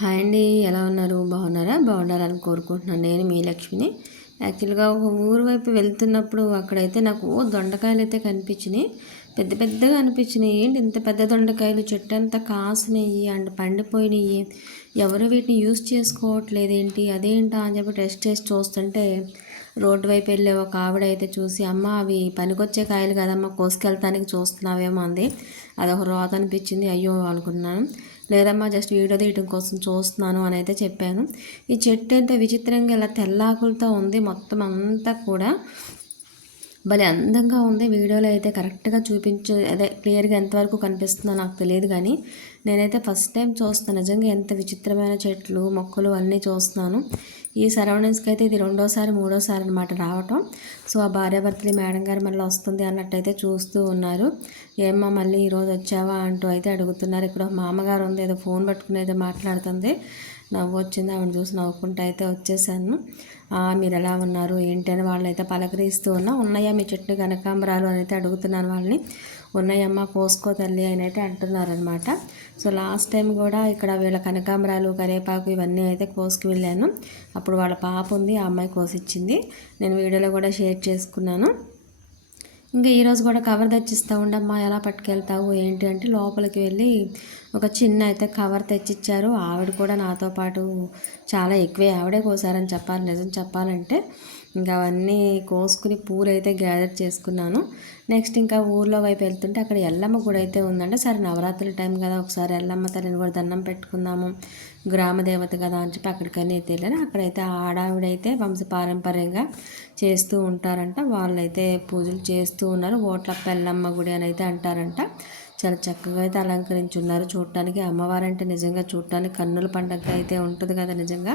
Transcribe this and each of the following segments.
Hi అండి ఎలా ఉన్నారు? బాగున్నారా? బాగున్నారని కోరుకుంటున్నాను. నేను మీ లక్ష్మిని. యాక్చువల్గా ఒక ఊరు వైపు వెళ్తున్నప్పుడు అక్కడైతే నాకు ఓ దొండకాయలు అయితే కనిపించినాయి. పెద్ద పెద్దగా అనిపించినాయి. ఏంటి ఇంత పెద్ద దొండకాయలు? చెట్టు అంతా కాసినాయి అండ్ పండిపోయినాయి. ఎవరు వీటిని యూస్ చేసుకోవట్లేదు ఏంటి? అదేంటా అని చెప్పి టెస్ట్ చేసి చూస్తుంటే రోడ్డు వైపు వెళ్ళే ఒక ఆవిడ అయితే చూసి అమ్మ అవి పనికొచ్చే కాయలు కదమ్మా కోసుకెళ్తానికి చూస్తున్నావేమో అంది. అదొక రోత అనిపించింది. అయ్యో అనుకున్నాను. లేదమ్మా జస్ట్ వీడియో తీయడం కోసం చూస్తున్నాను అని అయితే చెప్పాను. ఈ చెట్టు అయితే విచిత్రంగా ఇలా తెల్లాకులతో ఉంది మొత్తం అంతా కూడా భలే అందంగా ఉంది. వీడియోలో అయితే కరెక్ట్గా చూపించు అదే క్లియర్గా ఎంతవరకు కనిపిస్తుందో నాకు తెలియదు కానీ నేనైతే ఫస్ట్ టైం చూస్తాను నిజంగా ఎంత విచిత్రమైన చెట్లు మొక్కలు అన్నీ చూస్తున్నాను. ఈ సరౌండింగ్స్కి అయితే ఇది రెండోసారి మూడోసారి అనమాట రావటం. సో ఆ భార్యాభర్తలు మేడం గారు మళ్ళీ వస్తుంది అన్నట్టయితే చూస్తూ ఉన్నారు. ఏమ్మా మళ్ళీ ఈరోజు వచ్చావా? అంటూ అయితే అడుగుతున్నారు. ఇక్కడ మామగారు ఉంది ఏదో ఫోన్ పట్టుకుని అయితే మాట్లాడుతుంది. నవ్వు వచ్చింది ఆవిడ చూసి నవ్వుకుంటూ అయితే వచ్చేసాను. మీరు ఎలా ఉన్నారు? ఏంటి? అని వాళ్ళు అయితే పలకరిస్తూ ఉన్నా ఉన్నాయా మీ చెట్టు కనకాంబరాలు అని అయితే అడుగుతున్నాను వాళ్ళని. ఉన్నాయమ్మా కోసుకో తల్లి అని అయితే అంటున్నారనమాట. సో లాస్ట్ టైం కూడా ఇక్కడ వీళ్ళ కనకాంబరాలు కరివేపాకు ఇవన్నీ అయితే కోసుకు వెళ్ళాను. అప్పుడు వాళ్ళ పాప ఉంది ఆ అమ్మాయి కోసిచ్చింది. నేను వీడియోలో కూడా షేర్ చేసుకున్నాను. ఇంకా ఈరోజు కూడా కవర్ తెచ్చిస్తూ ఉండమ్మా ఎలా పట్టుకెళ్తావు ఏంటి అంటే లోపలికి వెళ్ళి ఒక చిన్న అయితే కవర్ తెచ్చిచ్చారు. ఆవిడ కూడా నాతో పాటు చాలా ఎక్కువే. ఆవిడే కోసారని చెప్పాలి నిజం చెప్పాలంటే. ఇంకా అవన్నీ కోసుకుని పూలైతే గ్యాదర్ చేసుకున్నాను. నెక్స్ట్ ఇంకా ఊర్లో వైపు వెళ్తుంటే అక్కడ ఎల్లమ్మ గుడి అయితే ఉందంటే. సరే నవరాత్రుల టైం కదా ఒకసారి ఎల్లమ్మ తల్లిని కూడా దండం పెట్టుకుందాము గ్రామదేవత కదా అని చెప్పి అక్కడికని అయితే వెళ్ళాను. అక్కడైతే ఆడావిడైతే వంశపారంపర్యంగా చేస్తూ ఉంటారంట. వాళ్ళైతే పూజలు చేస్తూ ఉన్నారు. ఓట్ల ఎల్లమ్మ గుడి అని అయితే అంటారంట. చాలా చక్కగా అయితే అలంకరించి ఉన్నారు. చూడటానికి అమ్మవారంటే నిజంగా చూడటానికి కన్నుల పండగ అయితే ఉంటుంది కదా నిజంగా.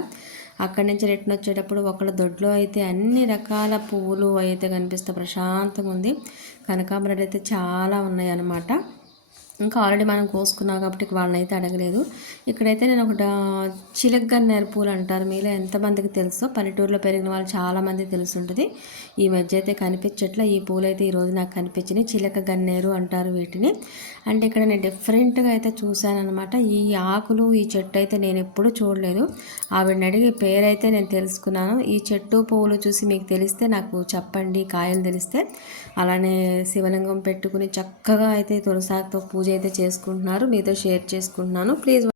అక్కడి నుంచి రిటర్న్ వచ్చేటప్పుడు ఒకళ్ళ దొడ్లో అయితే అన్ని రకాల పువ్వులు అయితే కనిపిస్తే ప్రశాంతంగా ఉంది. కనకాంబరాలు అయితే చాలా ఉన్నాయి అన్నమాట ఇంకా ఆల్రెడీ మనం కోసుకున్నాం కాబట్టి వాళ్ళని అయితే అడగలేదు. ఇక్కడైతే నేను ఒకటి చిలగ్గన్నేరు పూలు అంటారు మీలో ఎంతమందికి తెలుసో? పల్లెటూరులో పెరిగిన వాళ్ళు చాలామంది తెలుసుంటుంది. ఈ మధ్య అయితే కనిపించట్లే. ఈ పూలు అయితే ఈరోజు నాకు కనిపించినాయి. చిలక గన్నేరు అంటారు వీటిని. అంటే ఇక్కడ నేను డిఫరెంట్గా అయితే చూశానమాట అనమాట ఈ ఆకులు ఈ చెట్టు అయితే నేను ఎప్పుడూ చూడలేదు. ఆవిడని అడిగి పేరైతే నేను తెలుసుకున్నాను. ఈ చెట్టు పువ్వులు చూసి మీకు తెలిస్తే నాకు చెప్పండి కాయలు తెలిస్తే. అలానే శివలింగం పెట్టుకుని చక్కగా అయితే తులసాకుతో పూజ అయితే చేసుకుంటున్నారు. మీతో షేర్ చేసుకుంటున్నాను. ప్లీజ్